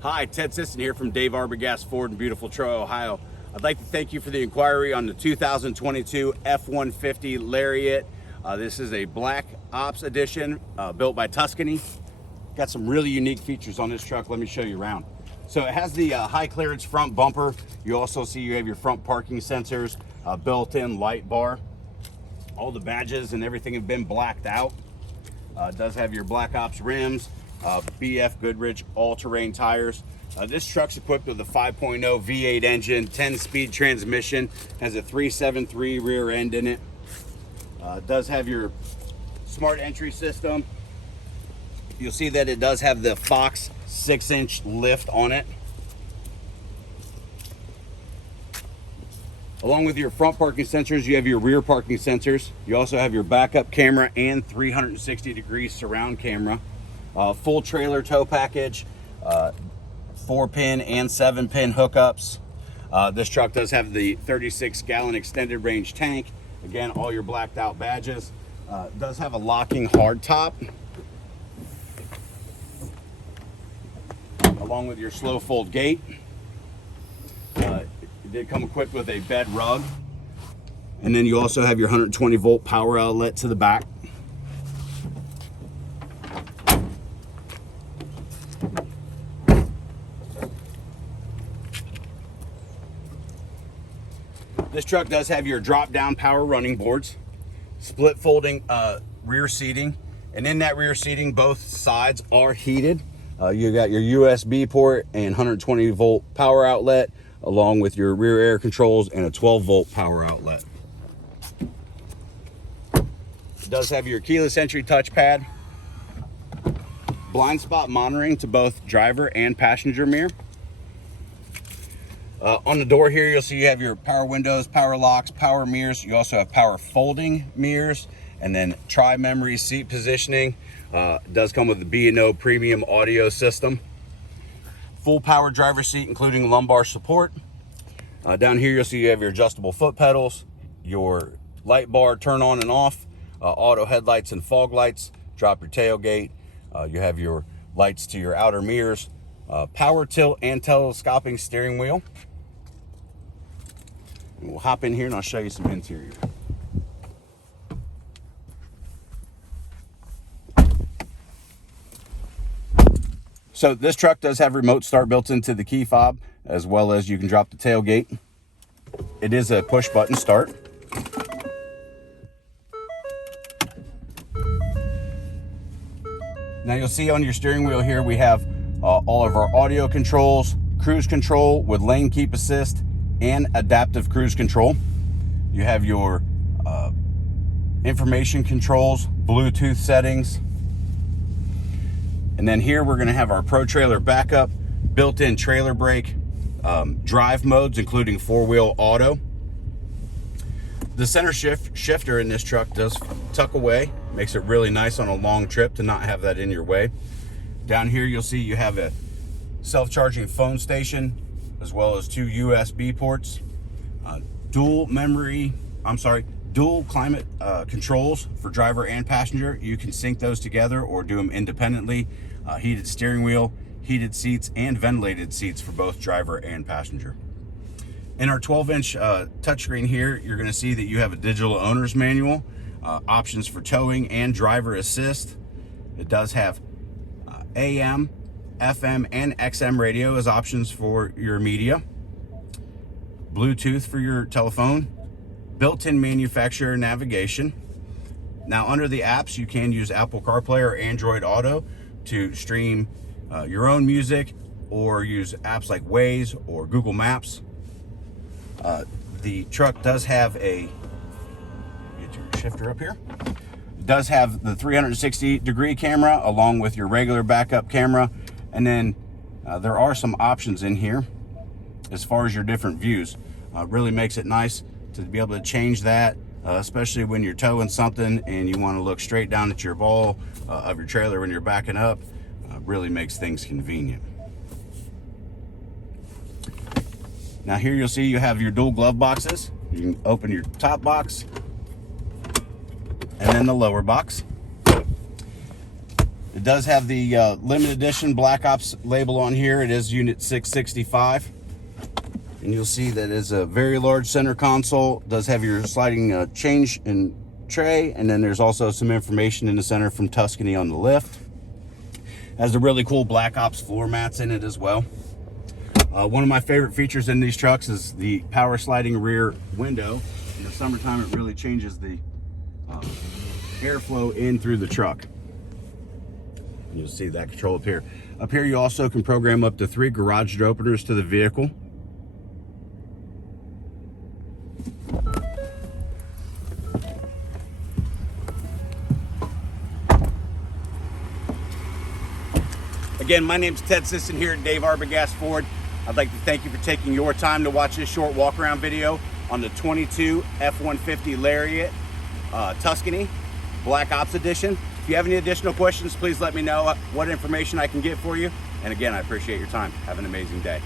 Hi, Ted Sisson here from Dave Arbogast Ford in beautiful Troy, Ohio. I'd like to thank you for the inquiry on the 2022 F-150 Lariat. This is a Black Ops edition built by Tuscany. Got some really unique features on this truck. Let me show you around. So it has the high clearance front bumper. You also see you have your front parking sensors, built-in light bar. All the badges and everything have been blacked out. It does have your Black Ops rims, BF GOODRICH all-terrain tires. This truck's equipped with a 5.0 V8 engine, 10-speed transmission, has a 373 rear end in it. It does have your smart entry system. You'll see that it does have the Fox 6-inch lift on it. Along with your front parking sensors, you have your rear parking sensors. You also have your backup camera and 360-degree surround camera. Full trailer tow package, 4-pin and 7-pin hookups. This truck does have the 36-gallon extended range tank. Again, all your blacked out badges. Does have a locking hard top, along with your slow fold gate. It did come equipped with a bed rug. And then you also have your 120 volt power outlet to the back. This truck does have your drop down power running boards, split folding rear seating. And in that rear seating, both sides are heated. You got your USB port and 120 volt power outlet, along with your rear air controls and a 12 volt power outlet. It does have your keyless entry touchpad, blind spot monitoring to both driver and passenger mirror. On the door here, you'll see you have your power windows, power locks, power mirrors. You also have power folding mirrors, and then tri-memory seat positioning. It does come with the B&O premium audio system. Full power driver seat, including lumbar support. Down here, you'll see you have your adjustable foot pedals, your light bar turn on and off, auto headlights and fog lights, drop your tailgate. You have your lights to your outer mirrors, power tilt and telescoping steering wheel. And we'll hop in here and I'll show you some interior. So this truck does have remote start built into the key fob, as well as you can drop the tailgate. It is a push button start. Now you'll see on your steering wheel here, we have all of our audio controls, cruise control with lane keep assist and adaptive cruise control. You have your information controls, Bluetooth settings. And then here we're gonna have our Pro Trailer backup, built-in trailer brake, drive modes, including 4-wheel auto. The center shifter in this truck does tuck away, makes it really nice on a long trip to not have that in your way. Down here you'll see you have a self-charging phone station, as well as 2 USB ports, dual climate controls for driver and passenger. You can sync those together or do them independently. Heated steering wheel, heated seats, and ventilated seats for both driver and passenger. In our 12-inch touchscreen here, you're going to see that you have a digital owner's manual, options for towing and driver assist. It does have AM, FM, and XM radio as options for your media, Bluetooth for your telephone, built-in manufacturer navigation. Now under the apps, you can use Apple CarPlay or Android Auto to stream your own music, or use apps like Waze or Google Maps. The truck does have get your shifter up here. It does have the 360-degree camera along with your regular backup camera. And then there are some options in here as far as your different views. Really makes it nice to be able to change that, especially when you're towing something and you want to look straight down at your ball of your trailer when you're backing up. Really makes things convenient. Now here you'll see you have your dual glove boxes. You can open your top box and then the lower box. It does have the limited edition Black Ops label on here. It is unit 665. And you'll see that it's a very large center console. It does have your sliding change and tray, and then there's also some information in the center from Tuscany on the lift. Has the really cool Black Ops floor mats in it as well. One of my favorite features in these trucks is the power sliding rear window. In the summertime, it really changes the airflow in through the truck. You'll see that control up here. Up here, you also can program up to 3 garage door openers to the vehicle. Again, my name's Ted Sisson here at Dave Arbogast Ford. I'd like to thank you for taking your time to watch this short walk around video on the 22 F-150 Lariat Tuscany Black Ops Edition. If you have any additional questions, please let me know what information I can get for you. And again, I appreciate your time. Have an amazing day.